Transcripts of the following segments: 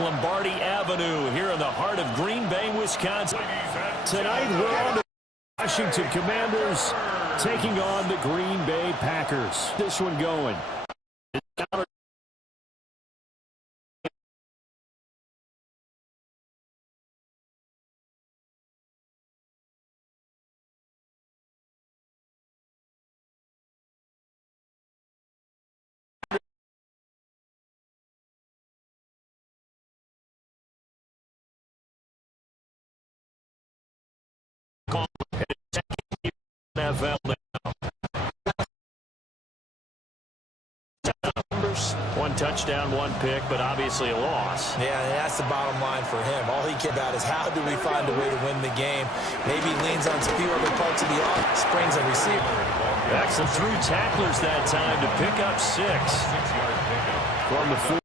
Lombardi Avenue here in the heart of Green Bay, Wisconsin. Tonight we're on the Washington Commanders taking on the Green Bay Packers. This one going. NFL now. One touchdown, one pick, but obviously a loss. Yeah, that's the bottom line for him. All he cares about is how do we find a way to win the game. Maybe leans on a few other parts of the offense, springs a receiver. Jackson threw tacklers that time to pick up 6. From the 4.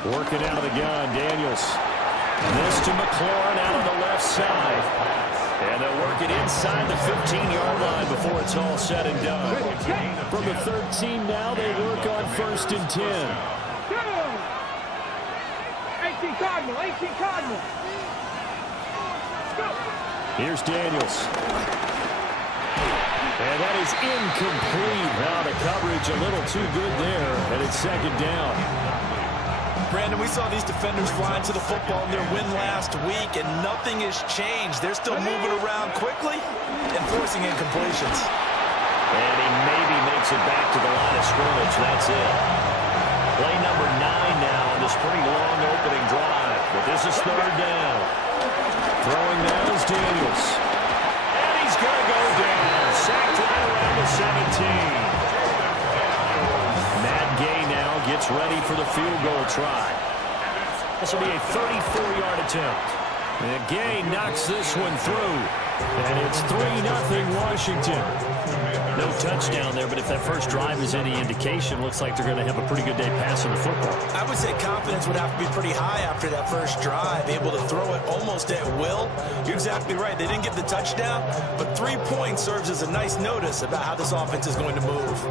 Working out of the gun, Daniels. This to McLaurin out on the left side. And they'll work it inside the 15-yard line before it's all said and done. From the 13 now, they work on 1st and 10. 18 Cardinal, 18 Cardinal. Here's Daniels. And that is incomplete. Now the coverage a little too good there, and it's 2nd down. Brandon, we saw these defenders flying to the football in their win last week, and nothing has changed. They're still moving around quickly and forcing incompletions. And he maybe makes it back to the line of scrimmage. That's it. Play number 9 now on this pretty long opening drive. But this is 3rd down. Throwing now is Daniels. And he's going to go down. Sacked right around the 17. Matt Gay now gets ready for the field goal try. This will be a 34-yard attempt. And Gay knocks this one through. And it's 3-0 Washington. No touchdown there, but if that first drive is any indication, looks like they're going to have a pretty good day passing the football. I would say confidence would have to be pretty high after that first drive, able to throw it almost at will. You're exactly right. They didn't get the touchdown, but 3 points serves as a nice notice about how this offense is going to move.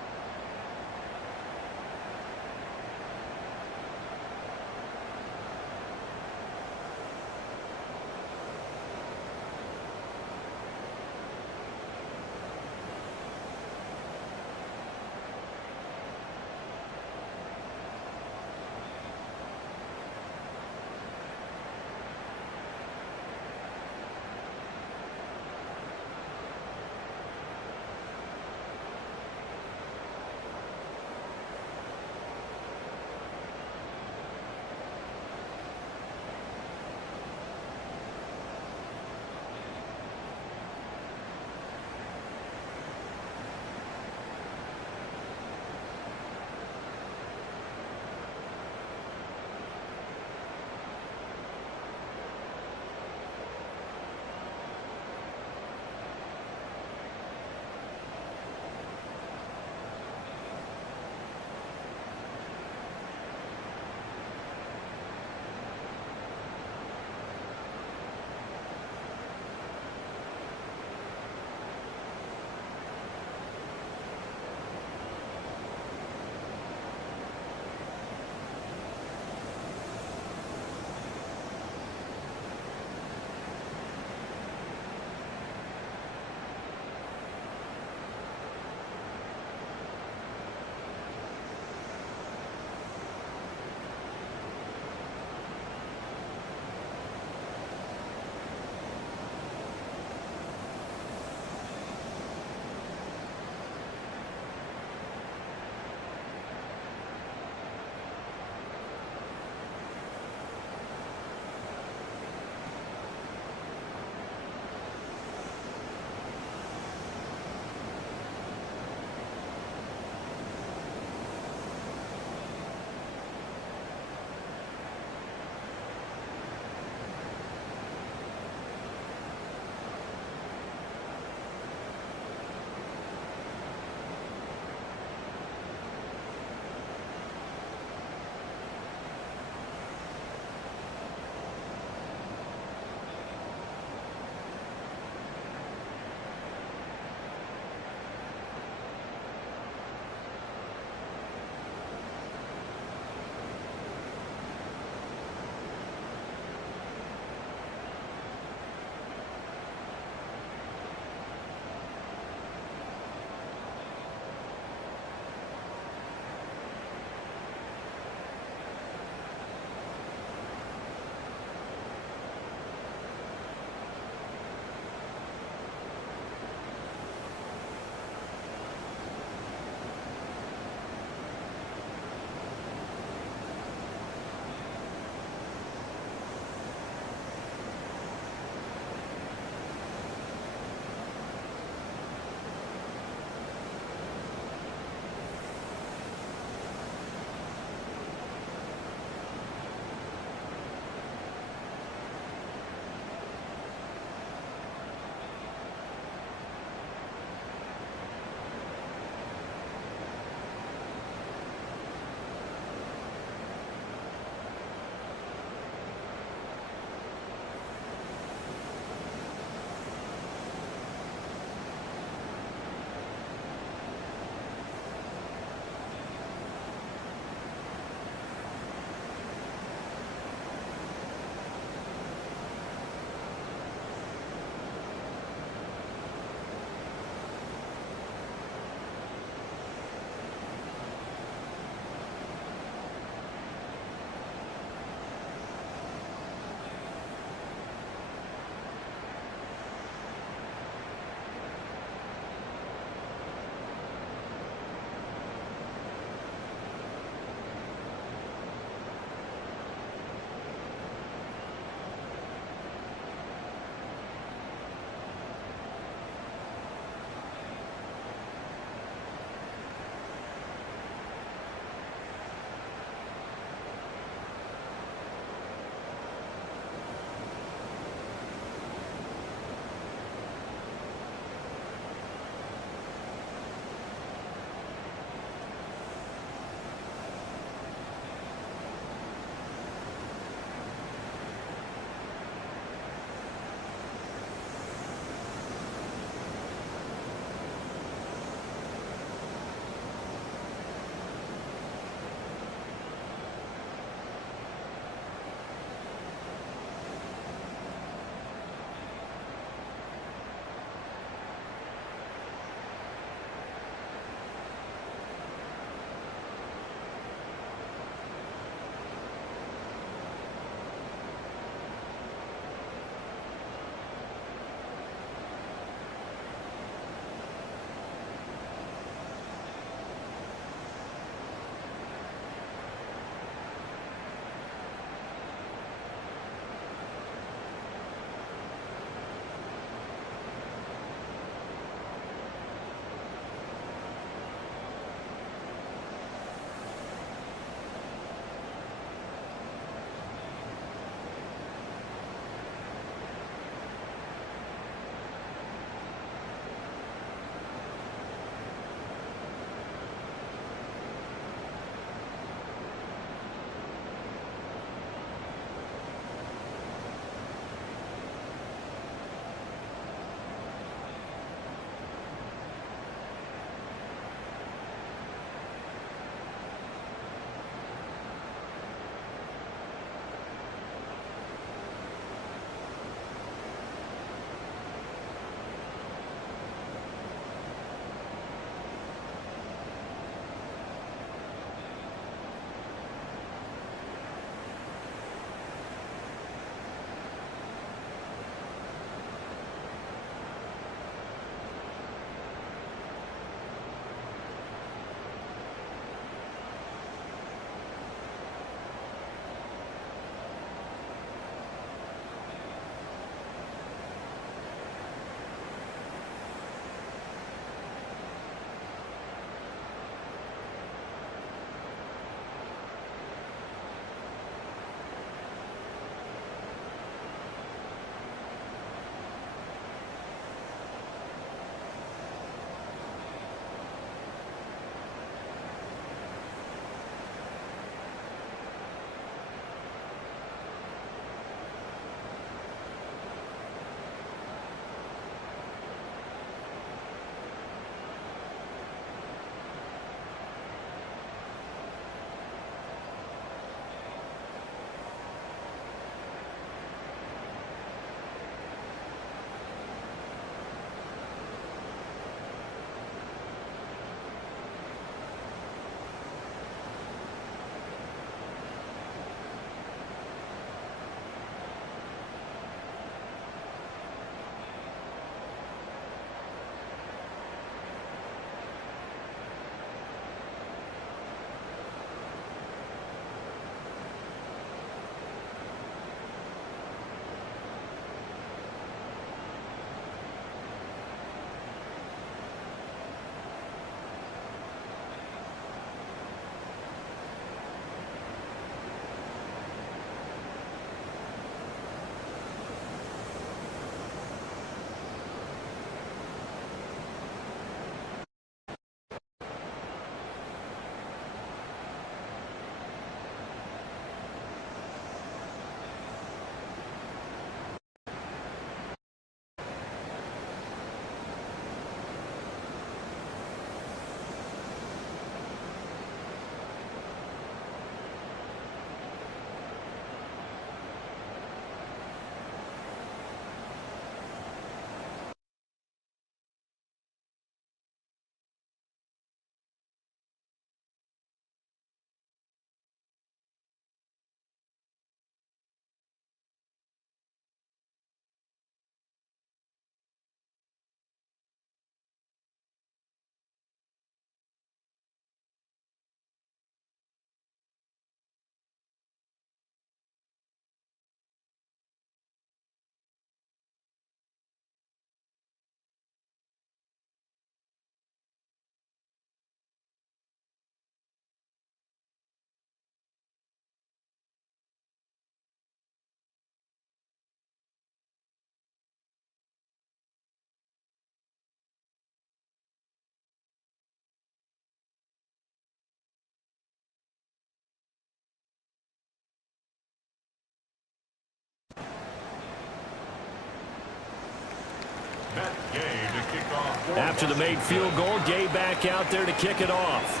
After the made field goal, Gay back out there to kick it off.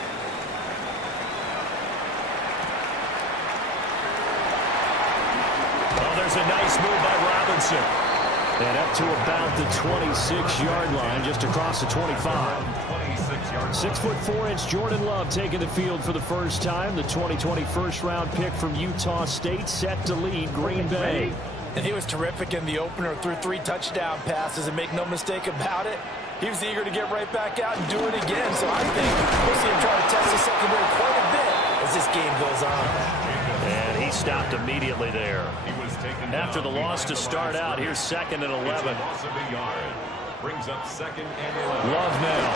Oh, there's a nice move by Robinson. And up to about the 26-yard line, just across the 25. 6'4" Jordan Love taking the field for the first time. The 2020 first-round pick from Utah State set to lead Green Bay. And he was terrific in the opener, threw 3 touchdown passes, and make no mistake about it, he was eager to get right back out and do it again. So I think we'll see him try to test the secondary quite a bit as this game goes on. And he stopped immediately there. After the loss to start out, here's 2nd and 11. Brings up 2nd and 11. Love now.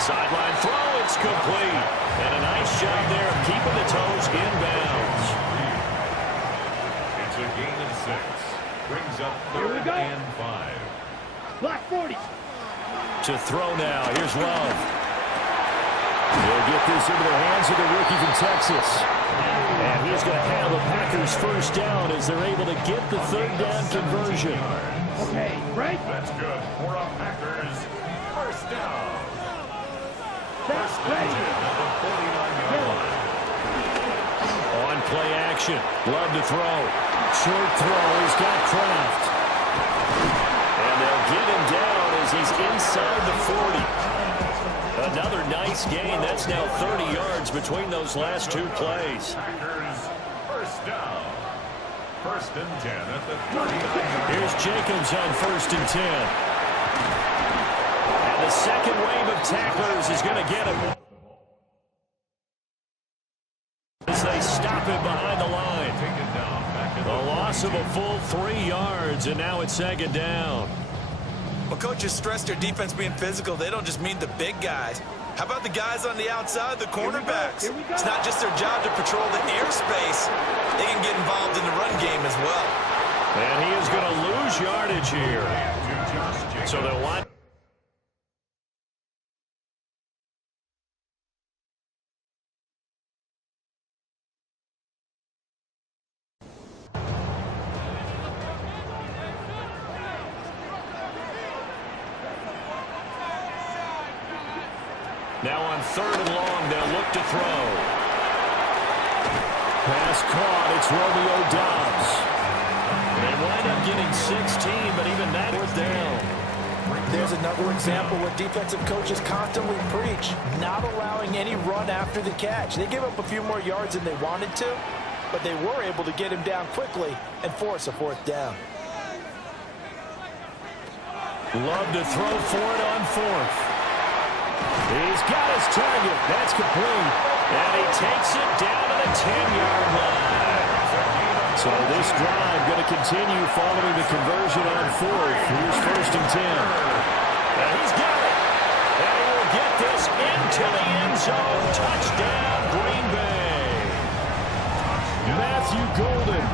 Sideline throw, it's complete. And a nice job there of keeping the toes inbounds. It's a gain of 6. Brings up 3rd and 5. Block 40. To throw now, here's Love. They'll get this into the hands of the rookie from Texas. And he's going to have the Packers first down as they're able to get the 3rd down conversion. Okay, right? That's good for a Packers first down. That's ready. At the 49-yard line. On play action. Love to throw. Short throw. He's got Kraft. And they'll get him down as he's inside the 40. Another nice gain. That's now 30 yards between those last 2 plays. Packers first down. 1st and 10 at the 39-yard line. Here's Jacobs on 1st and 10. And the second wave of tacklers is going to get him. As they stop him behind the line. Taken down back at The the loss of a full 3 yards, and now it's 2nd down. Well, coaches stress their defense being physical. They don't just mean the big guys. How about the guys on the outside, the cornerbacks? It's not just their job to patrol the airspace. They can get involved in the run game as well. And he is going to lose yardage here. So they'll want. Now on 3rd and long, they'll look to throw. Pass caught. It's Romeo Doubs. They wind up getting 16, but even that was down. There's another example where defensive coaches constantly preach, not allowing any run after the catch. They gave up a few more yards than they wanted to, but they were able to get him down quickly and force a 4th down. Love to throw for it on 4th. He's got his target. That's complete. And he takes it down to the 10-yard line. So this drive going to continue following the conversion on 4th. Here's 1st and 10. And he's got it. And he will get this into the end zone. Touchdown, Green Bay. Matthew Golden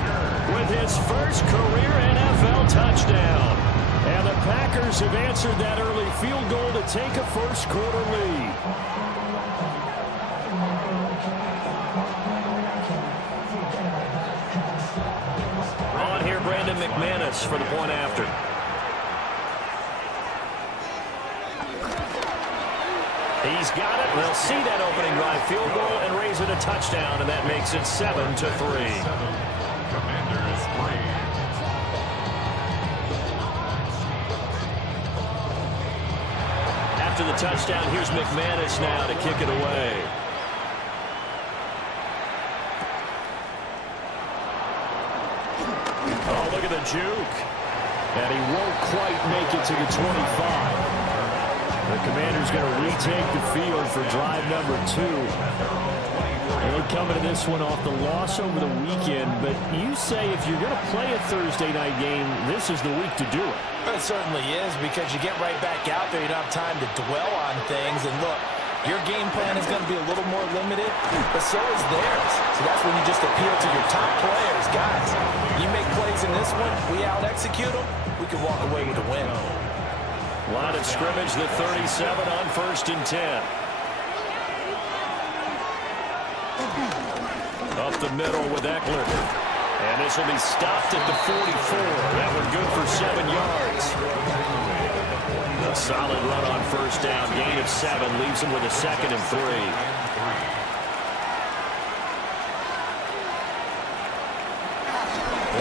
with his first career NFL touchdown. And the Packers have answered that early field goal to take a first-quarter lead. On here, Brandon McManus for the point after. He's got it. They'll see that opening drive field goal and raise it a touchdown, and that makes it 7-3. Commanders 3. After the touchdown, here's McManus now to kick it away. Oh, look at the juke. And he won't quite make it to the 25. The Commanders going to retake the field for drive number 2. They're coming to this one off the loss over the weekend, but you say if you're going to play a Thursday night game, this is the week to do it. It certainly is, because you get right back out there. You don't have time to dwell on things. And look, your game plan is going to be a little more limited, but so is theirs. So that's when you just appeal to your top players. Guys, you make plays in this one, we out-execute them, we can walk away with a win. Line of scrimmage, the 37 on 1st and 10. Up the middle with Eckler. And this will be stopped at the 44. That one good for 7 yards. A solid run on first down. Gain of 7 leaves him with a 2nd and 3.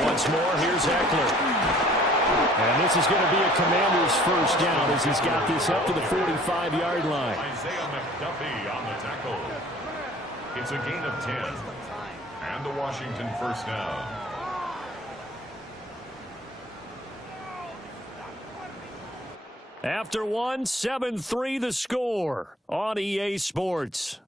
Once more, here's Eckler. And this is going to be a Commander's first down as he's got this up to the 45-yard line. Isaiah McDuffie on the tackle. It's a gain of 10. And the Washington first down. After one, 7-3 the score on EA Sports.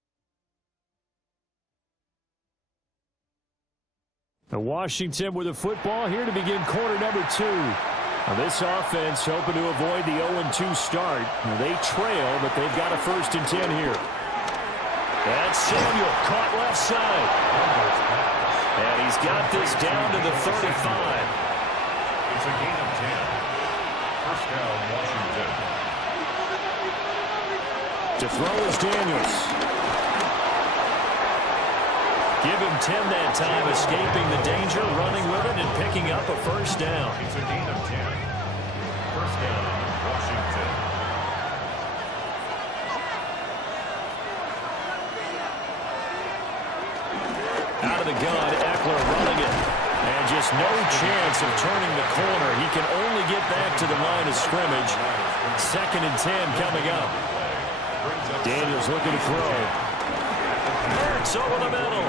Washington with the football here to begin quarter number 2. Now this offense hoping to avoid the 0-2 start. Now they trail, but they've got a 1st and 10 here. That's Samuel caught left side. And he's got this down to the 35. It's a gain of 10. First down, Washington. To throw is Daniels. Give him 10 that time, escaping the danger, running with it, and picking up a first down. It's a gain of 10. First down, Washington. Out of the gun, Eckler running it. And just no chance of turning the corner. He can only get back to the line of scrimmage. 2nd and 10 coming up. Daniels looking to throw. Hurts over the middle.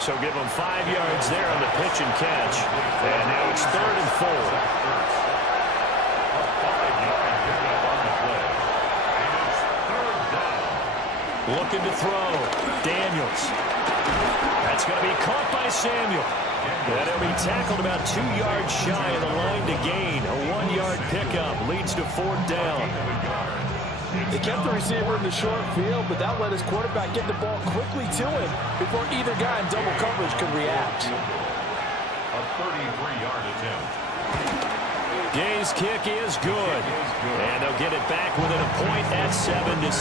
So give him 5 yards there on the pitch and catch. And now it's 3rd and 4. Looking to throw. Daniels. That's going to be caught by Samuel. And he'll be tackled about 2 yards shy of the line to gain. A 1-yard pickup leads to 4th down. They kept the receiver in the short field, but that let his quarterback get the ball quickly to him before either guy in double coverage could react. A 33-yard attempt. Gay's kick is good. And they'll get it back within a point at 7-6.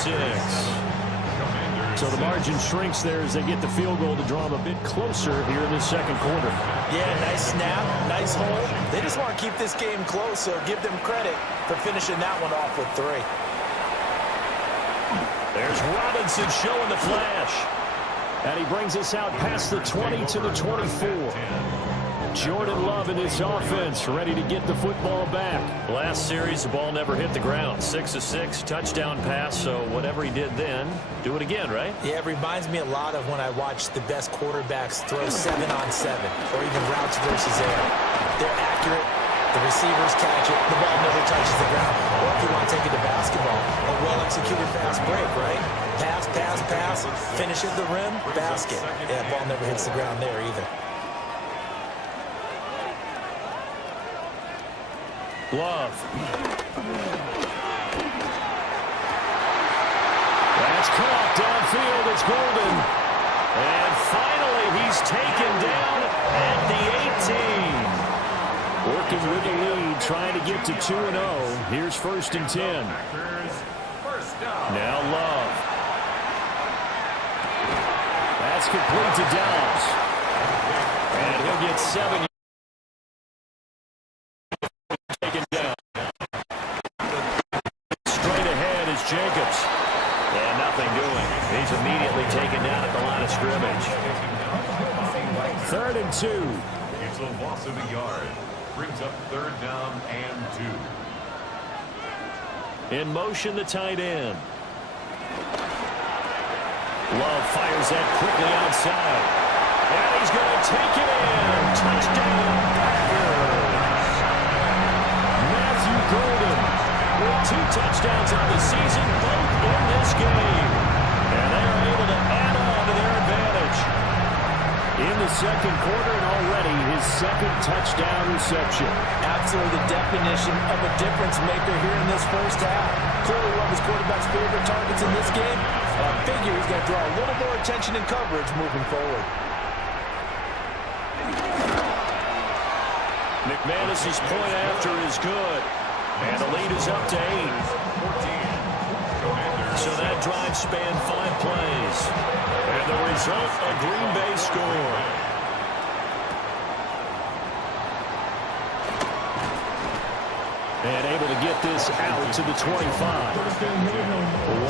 So the margin shrinks there as they get the field goal to draw them a bit closer here in the 2nd quarter. Yeah, nice snap, nice hold. They just want to keep this game close, so give them credit for finishing that one off with 3. There's Robinson showing the flash. And he brings us out past the 20 to the 24. Jordan Love in this offense ready to get the football back. Last series, the ball never hit the ground. 6 of 6, touchdown pass. So whatever he did then, do it again, right? Yeah, it reminds me a lot of when I watched the best quarterbacks throw 7-on-7 or even routes versus air. They're accurate. The receivers catch it. The ball never touches the ground. Or if you want to take it to basketball, a well-executed fast break, right? Pass, pass, pass. Finish at the rim, basket. Yeah, the ball never hits the ground there either. Love. That's caught downfield. It's Golden. And finally, he's taken down at the 18. Working with the lead, trying to get to 2-0. Here's 1st and 10. Now Love. That's complete to Downs. And he'll get 7 taken down. Straight ahead is Jacobs. And nothing doing. He's immediately taken down at the line of scrimmage. 3rd and 2. It's a loss of a yard. Brings up 3rd down and 2. In motion, the tight end. Love fires that quickly outside. And he's going to take it in. Touchdown, Packers. Matthew Golden with 2 touchdowns on the season, both in this game. And they are able to add on to their advantage. In the 2nd quarter, and already his 2nd touchdown reception. Absolutely the definition of a difference maker here in this first half. Clearly one of his quarterback's favorite targets in this game. And I figure he's going to draw a little more attention and coverage moving forward. McManus's point after is good. And the lead is up to 8. So that drive spanned 5 plays. And the result, a Green Bay score. And able to get this out to the 25.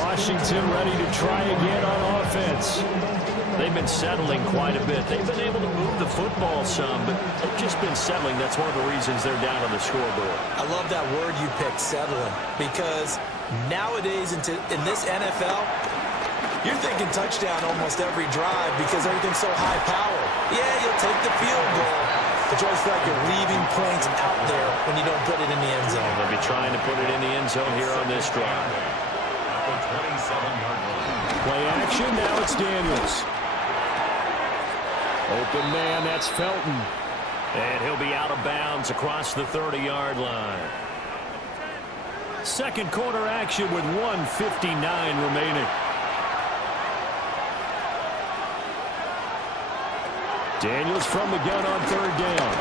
Washington ready to try again on offense. They've been settling quite a bit. They've been able to move the football some, but they've just been settling. That's one of the reasons they're down on the scoreboard. I love that word you picked, settling, because nowadays in this NFL, you're thinking touchdown almost every drive because everything's so high power. Yeah, you'll take the field goal, but you always feel like you're leaving points out there when you don't put it in the end zone. They'll be trying to put it in the end zone here on this drive. At the 27-yard line. Play action, now it's Daniels. Open man, that's Felton. And he'll be out of bounds across the 30-yard line. Second quarter action with 1:59 remaining. Daniels from the gun on third down.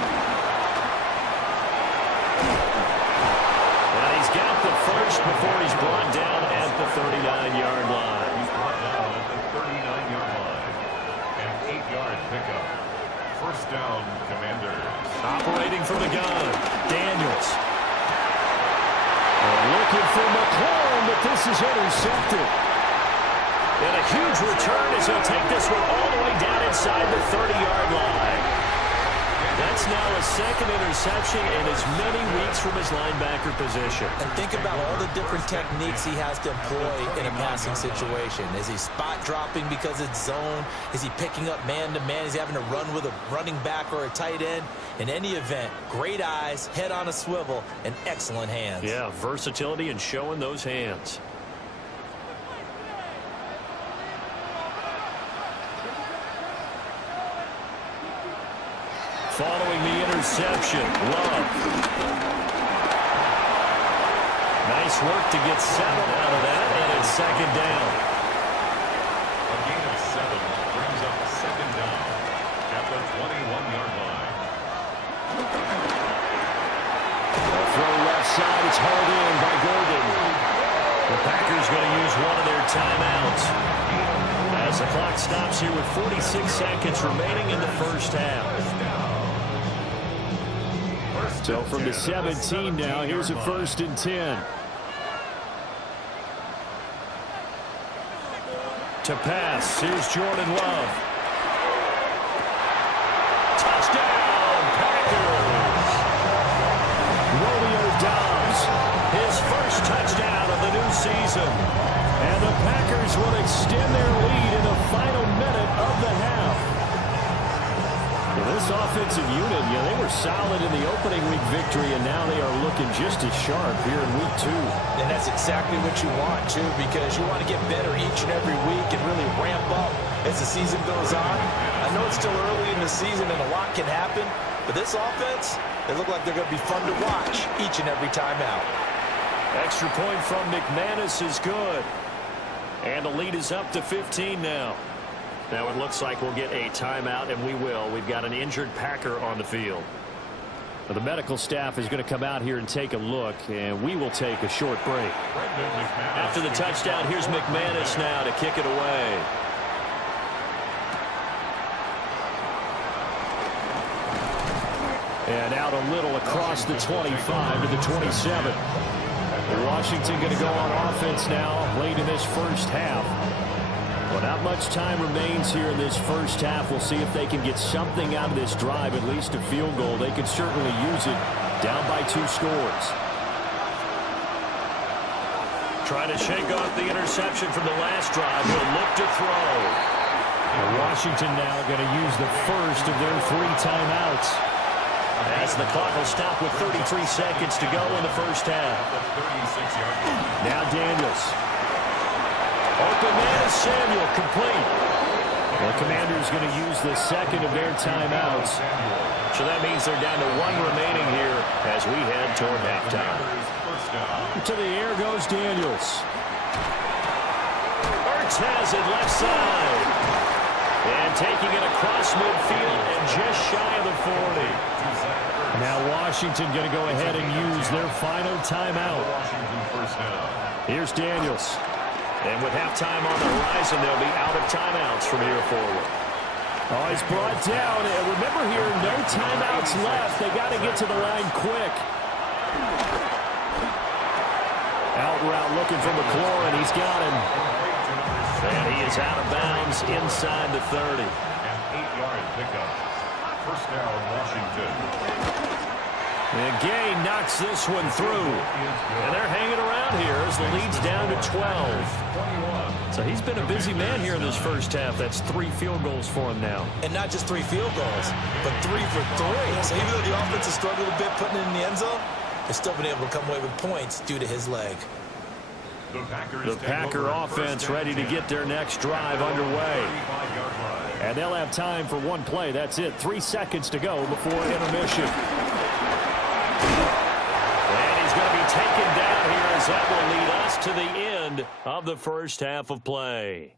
And he's got the first before he's brought down at the 39-yard line. He's brought down at the 39-yard line. An 8-yard pickup. First down, Commanders. Operating from the gun, Daniels. And looking for McLaurin, but this is intercepted. And a huge return as he'll take this one all the way down inside the 30-yard line. That's now a second interception in as many weeks from his linebacker position. And think about all the different techniques he has to employ in a passing situation. Is he spot dropping because it's zone? Is he picking up man-to-man? Is he having to run with a running back or a tight end? In any event, great eyes, head on a swivel, and excellent hands. Yeah, versatility and showing those hands. Following the interception, Love. Nice work to get 7 out of that, and it's second down. A gain of 7 brings up second down at the 21-yard line. The throw left side, it's hauled in by Gordon. The Packers going to use one of their timeouts as the clock stops here with 46 seconds remaining in the first half. So from the 17 now, here's a 1st and 10. To pass, here's Jordan Love. Touchdown, Packers! Romeo Doubs, his first touchdown of the new season. And the Packers will extend their lead in the final minute of the half. This offensive unit, they were solid in the opening week victory, and now they are looking just as sharp here in week 2. And that's exactly what you want, too, because you want to get better each and every week and really ramp up as the season goes on. I know it's still early in the season and a lot can happen, but this offense, they look like they're going to be fun to watch each and every time out. Extra point from McManus is good. And the lead is up to 15 now. Now it looks like we'll get a timeout, and we will. We've got an injured Packer on the field. Well, the medical staff is going to come out here and take a look, and we will take a short break. After the touchdown, here's McManus now to kick it away. And out a little across the 25 to the 27. Washington going to go on offense now late in this first half. Well, not much time remains here in this first half. We'll see if they can get something out of this drive, at least a field goal. They could certainly use it down by 2 scores. Trying to shake off the interception from the last drive. He'll look to throw. And Washington now going to use the first of their 3 timeouts, as the clock will stop with 33 seconds to go in the first half. Now Daniels. Open man is Samuel, complete. The Commanders going to use the second of their timeouts. So that means they're down to 1 remaining here as we head toward halftime. To the air goes Daniels. Ertz has it left side. And taking it across midfield and just shy of the 40. Now Washington going to go ahead and use their final timeout. Here's Daniels. And with halftime on the horizon, they'll be out of timeouts from here forward. Oh, he's brought down. And remember here, no timeouts left. They got to get to the line quick. Out route looking for McLaurin. He's got him. And he is out of bounds inside the 30. An 8-yard pickup. First down, Washington. And Gay knocks this one through. And they're hanging around here as the lead's down to 12. So he's been a busy man here in this first half. That's 3 field goals for him now. And not just 3 field goals, but 3 for 3. So even though the offense has struggled a bit putting it in the end zone, they've still been able to come away with points due to his leg. The Packer offense ready to get their next drive underway. And they'll have time for one play. That's it. 3 seconds to go before intermission. And he's going to be taken down here as that will lead us to the end of the first half of play.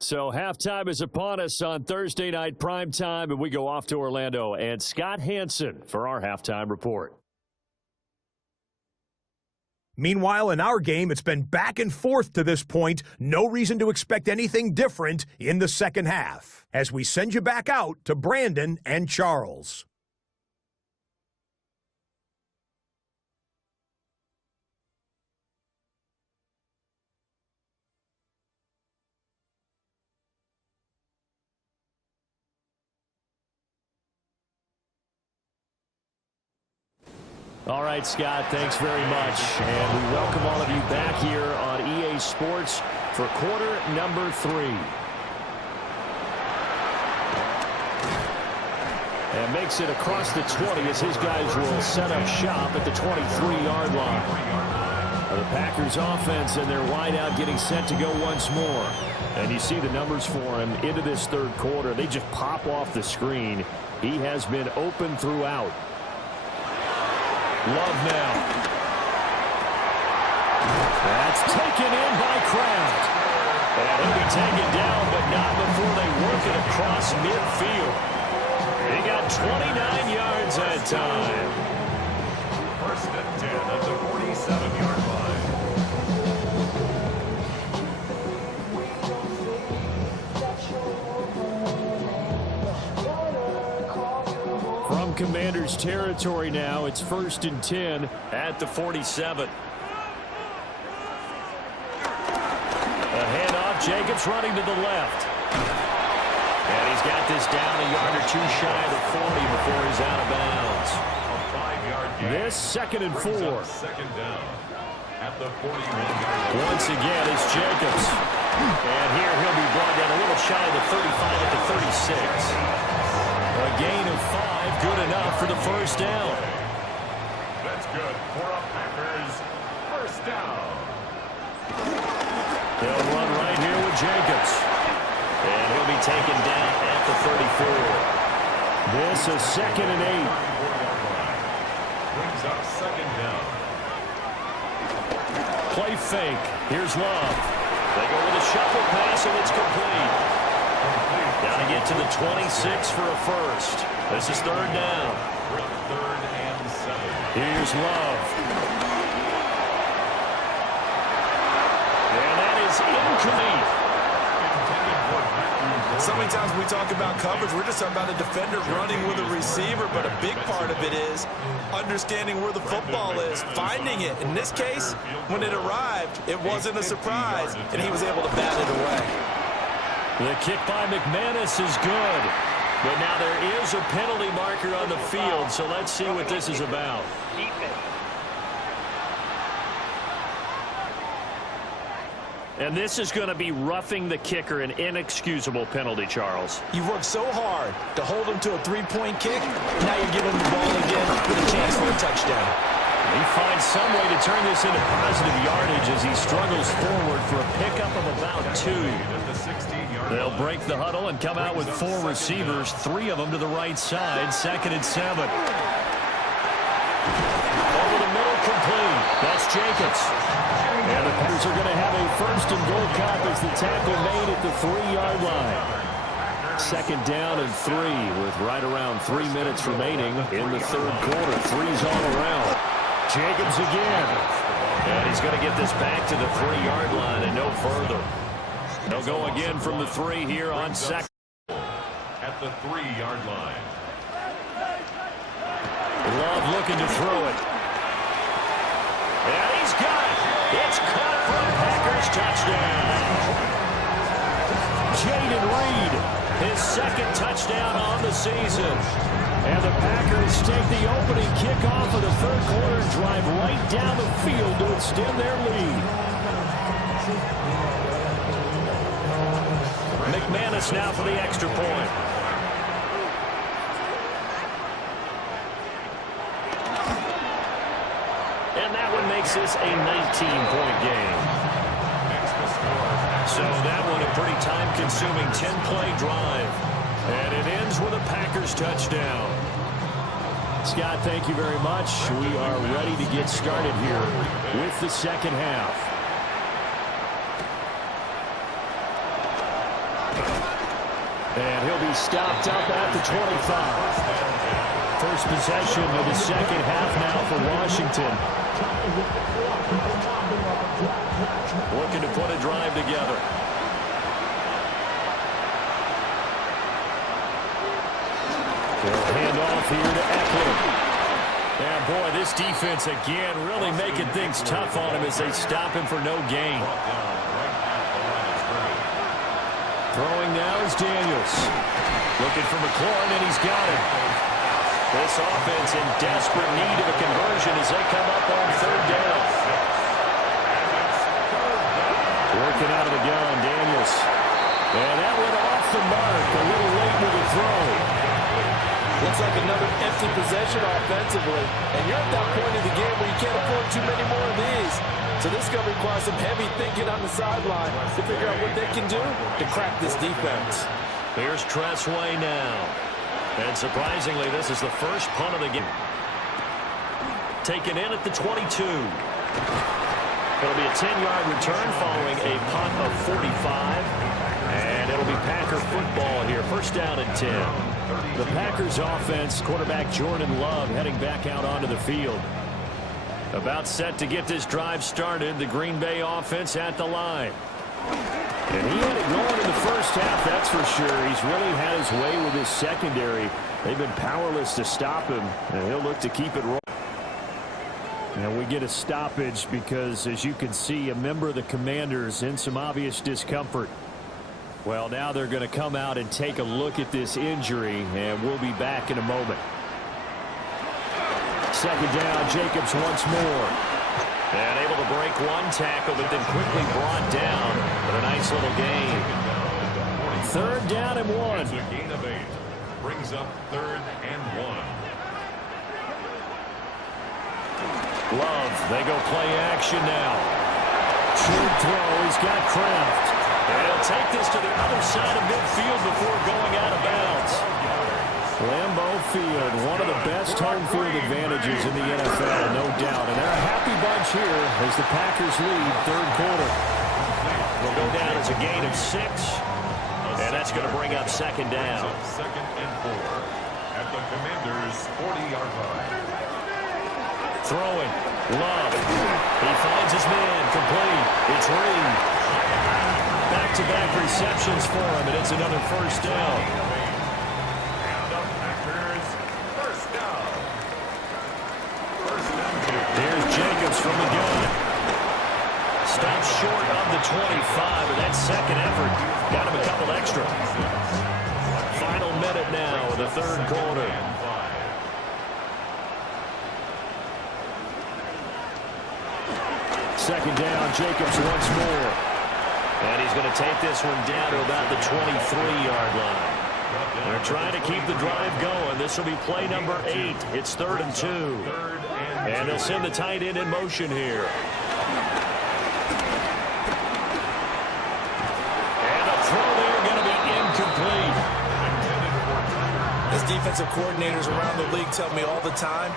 So halftime is upon us on Thursday night primetime, and we go off to Orlando. And Scott Hanson for our halftime report. Meanwhile, in our game, it's been back and forth to this point. No reason to expect anything different in the second half. As we send you back out to Brandon and Charles. All right, Scott, thanks very much. And we welcome all of you back here on EA Sports for quarter number 3. And makes it across the 20 as his guys will set up shop at the 23-yard line. The Packers offense and their wideout getting set to go once more. And you see the numbers for him into this third quarter. They just pop off the screen. He has been open throughout. Love now. That's taken in by Kraft. And he'll be taken down, but not before they work it across midfield. He got 29 yards that time. First and 10 at the 47-yard line. From Commander's territory now, it's 1st and 10 at the 47. A handoff, Jacobs running to the left. And he's got this down a yard or 2 shy of the 40 before he's out of bounds. A 5-yard gain. This 2nd and 4. Second down at the 41-yard line. Once again, it's Jacobs. And here he'll be brought down a little shy of the 35 at the 36. A gain of 5, good enough for the first down. That's good for a Packers first down. They'll run right here with Jacobs. And he'll be taken down at the 34. This is 2nd and 8. Brings up second down. Play fake. Here's Love. They go with a shuffle pass, and it's complete. Down to get to the 26 for a first. This is 3rd down. 3rd and 7. Here's Love. And that is incomplete. So many times when we talk about coverage, we're just talking about a defender running with a receiver, but a big part of it is understanding where the football is, finding it. In this case, when it arrived, it wasn't a surprise, and he was able to bat it away. The kick by McManus is good. But now there is a penalty marker on the field, so let's see what this is about. And this is going to be roughing the kicker, an inexcusable penalty, Charles. You've worked so hard to hold him to a 3-point kick. Now you give him the ball again with a chance for a touchdown. He finds some way to turn this into positive yardage as he struggles forward for a pickup of about 2. They'll break the huddle and come out with 4 receivers, 3 of them to the right side, 2nd and 7. Over the middle, complete. That's Jacobs. And the Packers are going to have a 1st and goal cop as the tackle made at the 3-yard line. 2nd down and 3 with right around 3 minutes remaining in the 3rd quarter. 3's all around. Jacobs again. And he's going to get this back to the 3-yard line and no further. They'll go again from the 3 here on 2nd. At the 3-yard line. Love looking to throw it. And he's got it. It's caught for a Packers touchdown. Jayden Reed, his second touchdown on the season. And the Packers take the opening kickoff of the third quarter and drive right down the field to extend their lead. McManus now for the extra point. And that one makes this a 19-point game. So that one a pretty time-consuming 10-play drive. And it ends with a Packers touchdown. Scott, thank you very much. We are ready to get started here with the second half. And he'll be stopped up at the 25. First possession of the second half now for Washington. Looking to put a drive together. They'll hand off here to Eckler. And boy, this defense again really making things tough on him as they stop him for no gain. Throwing now is Daniels. Looking for McLaurin, and he's got it. This offense in desperate need of a conversion as they come up on third down. Working out of the gun, Daniels. And that went off the mark. A little late with the throw. Looks like another empty possession offensively. And you're at that point in the game where you can't afford too many more of these. So this is going to require some heavy thinking on the sideline to figure out what they can do to crack this defense. Here's Tressway now. And surprisingly, this is the first punt of the game. Taken in at the 22. It'll be a 10-yard return following a punt of 45. And it'll be Packer football here. First down and 10. The Packers offense, quarterback Jordan Love heading back out onto the field. About set to get this drive started. The Green Bay offense at the line. And he had it going in the first half, that's for sure. He's really had his way with his secondary. They've been powerless to stop him, and he'll look to keep it rolling. And we get a stoppage because, as you can see, a member of the Commanders in some obvious discomfort. Well, now they're going to come out and take a look at this injury, and we'll be back in a moment. Second down, Jacobs once more. And able to break one tackle, but then quickly brought down. But a nice little gain. Third down and 1. It's a gain of 8. Brings up third and 1. Love, they go play action now. Short throw, he's got Kraft. And he'll take this to the other side of midfield before going out of bounds. Lambeau Field, one of the best home field advantages in the NFL, no doubt. And they're a happy bunch here as the Packers lead third quarter. Will go down as a gain of 6. And that's going to bring up second down. Second and 4 at the Commanders' 40-yard line. Throwing. Love. He finds his man. Complete. It's Reed. Back-to-back receptions for him, and it's another first down. And the Packers first down. Here's Jacobs from the gun. Stops short of the 25, and that second effort got him a couple extra. Final minute now of the third quarter. Second down, Jacobs once more. And he's going to take this one down to about the 23-yard line. They're trying to keep the drive going. This will be play number 8. It's 3rd and 2. And they'll send the tight end in motion here. And the throw there going to be incomplete. As defensive coordinators around the league tell me all the time,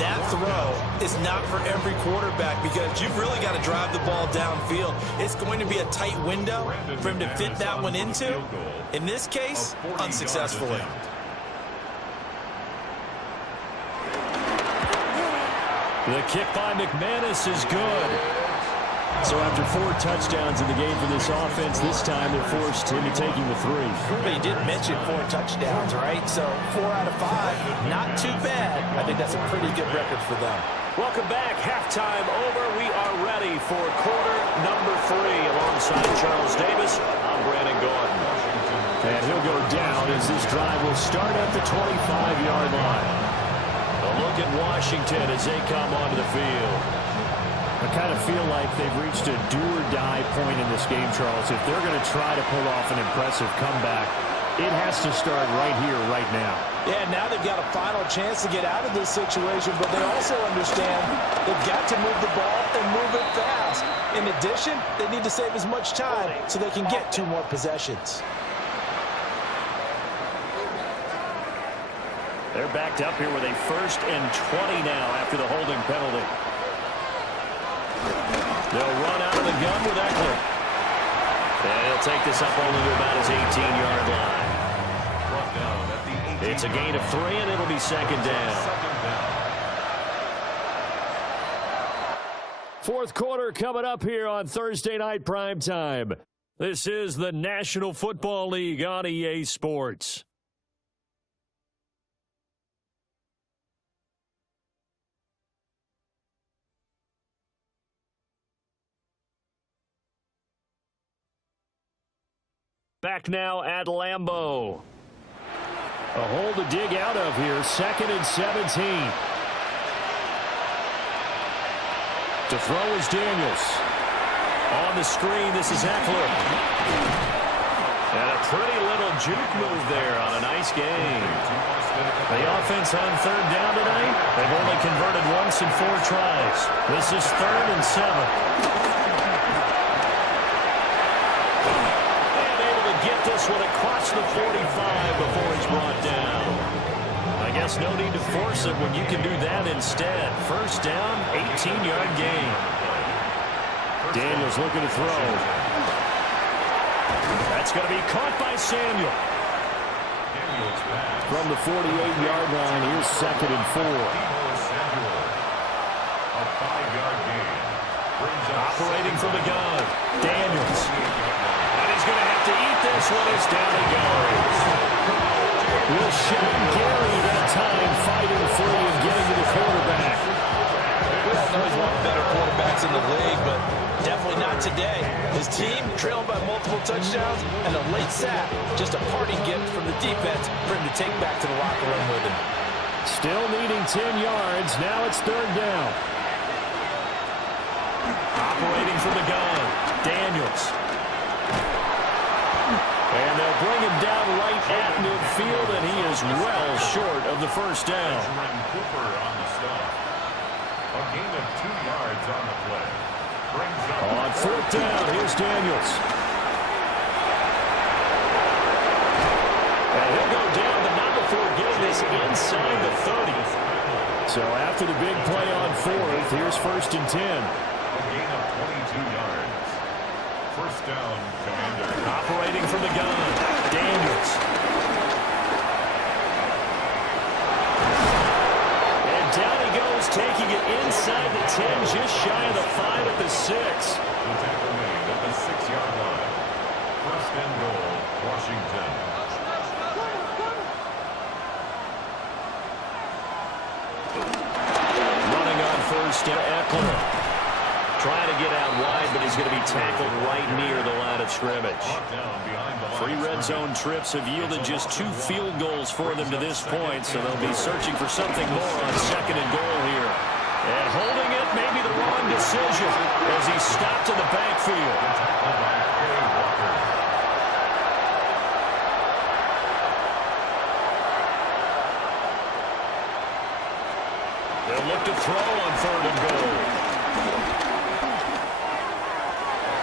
that throw is not for every quarterback because you've really got to drive the ball downfield. It's going to be a tight window for him to fit that one into. In this case, unsuccessfully. The kick by McManus is good. So after 4 touchdowns in the game for this offense, this time they're forced into taking the 3. But you did mention 4 touchdowns, right? So 4 out of 5, not too bad. I think that's a pretty good record for them. Welcome back. Halftime over. We are ready for quarter number 3. Alongside Charles Davis, I'm Brandon Gordon. And he'll go down as this drive will start at the 25-yard line. A look at Washington as they come onto the field. I kind of feel like they've reached a do-or-die point in this game, Charles. If they're going to try to pull off an impressive comeback, it has to start right here, right now. Yeah, now they've got a final chance to get out of this situation, but they also understand they've got to move the ball and move it fast. In addition, they need to save as much time so they can get 2 more possessions. They're backed up here with a 1st and 20 now after the holding penalty. They'll run out of the gun with Eckler. And he'll take this up only to about his 18-yard line. It's a gain of 3, and it'll be 2nd down. 4th quarter coming up here on Thursday Night Primetime. This is the National Football League on EA Sports. Back now at Lambeau. A hole to dig out of here. 2nd and 17. To throw is Daniels. On the screen, this is Eckler. And a pretty little juke move there on a nice game. The offense on 3rd down tonight, they've only converted once in 4 tries. This is 3rd and 7. Get this one across the 45 before he's brought down. I guess no need to force it when you can do that instead. 1st down, 18-yard gain. Daniels looking to throw. That's going to be caught by Samuel. From the 48-yard line, here's 2nd and 4. A 5-yard gain. Operating from the gun, Daniels. Going to have to eat this one as down he goes. Will Sean Gary that time fighting free and getting to the quarterback. Well, there's one of the better quarterbacks in the league, but definitely not today. His team trailing by multiple touchdowns and a late sack. Just a parting gift from the defense for him to take back to the locker room with him. Still needing 10 yards. Now it's 3rd down. Operating from the gun, Daniels. And they'll bring him down right at midfield, and he is well short of the 1st down. Cooper on the stop. A gain of 2 yards on the play. Brings up on 4th down, here's Daniels. And he'll go down, but not before getting this inside the 30. So after the big play on 4th, here's 1st and 10. a gain of 22 yards. 1st down, Commander. Operating from the gun, Daniels. And down he goes, taking it inside the 10, just shy of the 5 at the 6. The tackle made at the 6-yard line. 1st and goal, Washington. Running on 1st down, Eckler. Trying to get out wide, but he's going to be tackled right near the line of scrimmage. 3 red zone trips have yielded just 2 field goals for them to this point, so they'll be searching for something more on 2nd and goal here. And holding it, maybe the wrong decision as he stopped in the backfield. They'll look to throw on 3rd and goal.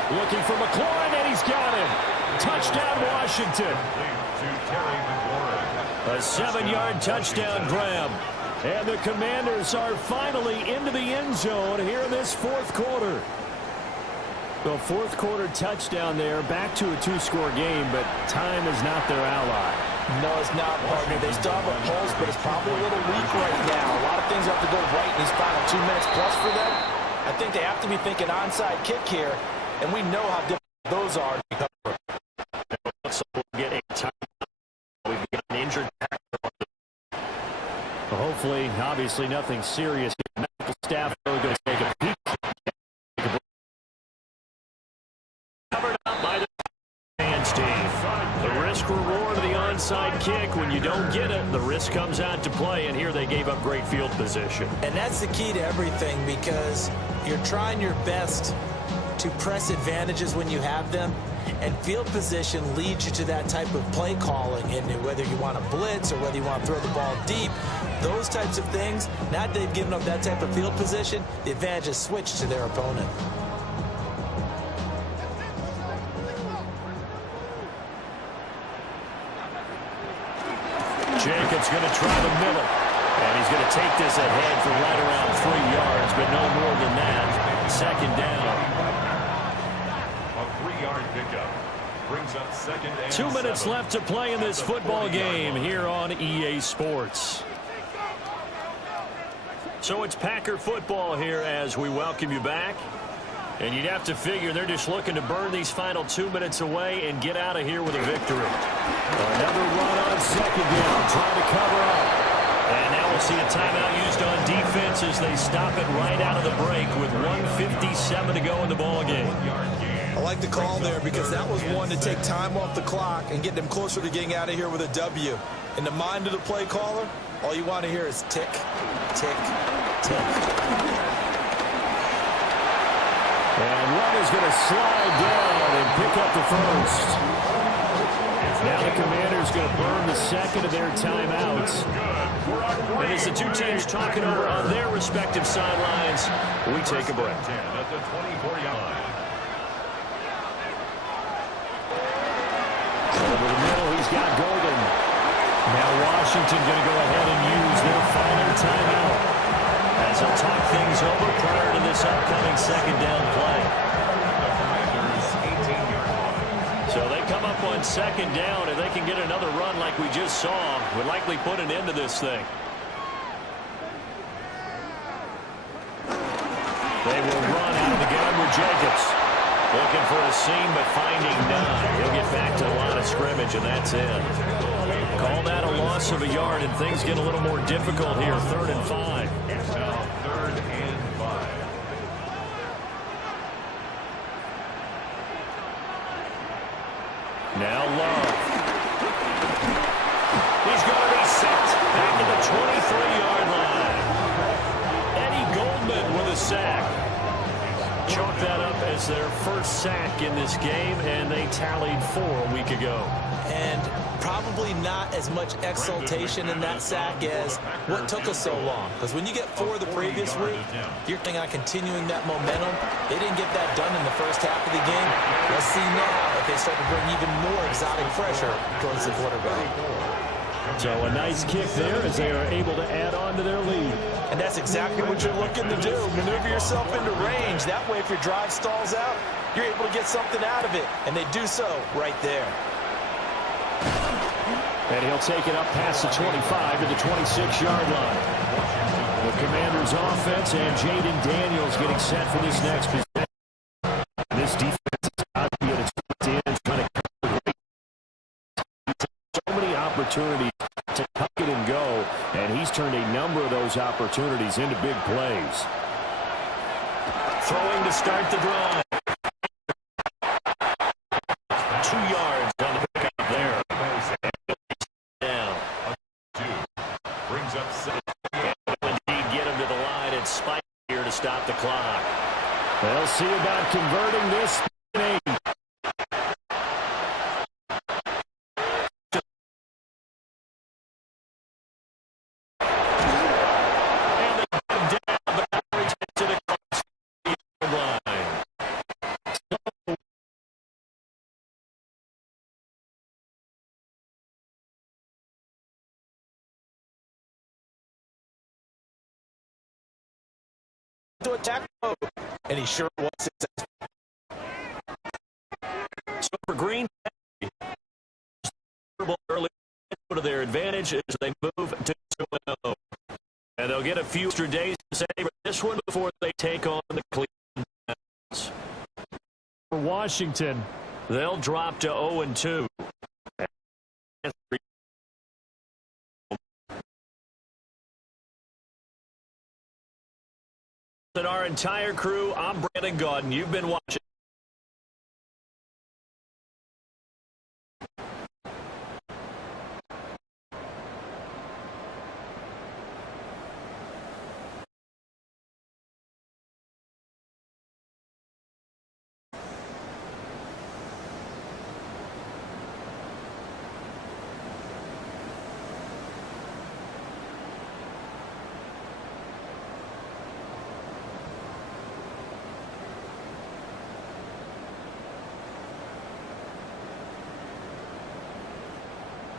Looking for McLaurin, and he's got him. Touchdown, Washington. A 7-yard touchdown grab. And the Commanders are finally into the end zone here in this 4th quarter. The 4th quarter touchdown there, back to a 2-score game, but time is not their ally. No, it's not, partner. They still have a pulse, but it's probably a little weak right now. A lot of things have to go right in these final 2 minutes plus for them. I think they have to be thinking onside kick here. And we know how difficult those are to recover. So we'll get a timeout. We've got an injured tackle. Well, hopefully, obviously, nothing serious. Medical staff The risk reward of the onside kick. When you don't get it, the risk comes out to play, and here they gave up great field position. And that's the key to everything, because you're trying your best to press advantages when you have them, and field position leads you to that type of play calling. And whether you want to blitz or whether you want to throw the ball deep, those types of things, now that they've given up that type of field position, the advantage is switched to their opponent. Jacobs going to try the middle, and he's going to take this ahead for right around 3 yards, but no more than that. Second down. A 3-yard pickup brings up second and 2 minutes 7. left to play in this football game here on EA Sports. So it's Packer football here as we welcome you back. And you'd have to figure they're just looking to burn these final 2 minutes away and get out of here with a victory. Another run on second down, trying to cover up. And now we'll see a timeout used on defense as they stop it right out of the break with 1:57 to go in the ball game. I like the call there, because that was one to take time off the clock and get them closer to getting out of here with a W. In the mind of the play caller, all you want to hear is tick, tick, tick. And Love is going to slide down and pick up the first. Now the Commanders going to burn the second of their timeouts. And as the two teams talking over on their respective sidelines, we take a break. At the 24-yard line. Over the middle, he's got Golden. Now Washington going to go ahead and use their final timeout as they'll talk things over prior to this upcoming second down play. So they come up on second down, and they can get another run like we just saw. Would likely put an end to this thing. They will run out of the gun with Jacobs. Looking for a seam, but finding none. He'll get back to the line of scrimmage, and that's it. Call that a loss of a yard, and things get a little more difficult here. 3rd and 5. Now 3rd and 5. Now Love. He's going to be sacked back at the 23-yard line. Eddie Goldman with a sack. Chalk that up as their first sack in this game, and they tallied 4 a week ago. And probably not as much exultation in that sack as what took us so long. Because when you get 4 the previous week, you're thinking on continuing that momentum. They didn't get that done in the first half of the game. Let's see now if they start to bring even more exotic pressure towards the quarterback. So a nice kick there as they are able to add on to their lead. And that's exactly what you're looking to do. Maneuver yourself into range. That way, if your drive stalls out, you're able to get something out of it. And they do so right there. And he'll take it up past the 25 to the 26-yard line. The Commanders' offense and Jaden Daniels getting set for this next possession. This defense is out to be at its end, trying to cover so many opportunities to tuck it and go, and he's turned a number of those opportunities into big plays. Throwing to start the drive. 2 yards on the pickup there. Down. 2. Brings up 7. Indeed, get him to the line and spike here to stop the clock. They'll see about converting this. To attack mode, and he sure was successful. So for Green Bay, early to their advantage as they move to 2-0. And they'll get a few extra days to savor this one before they take on the Cleveland Browns. For Washington, they'll drop to 0-2. And our entire crew, I'm Brandon Gaudin. You've been watching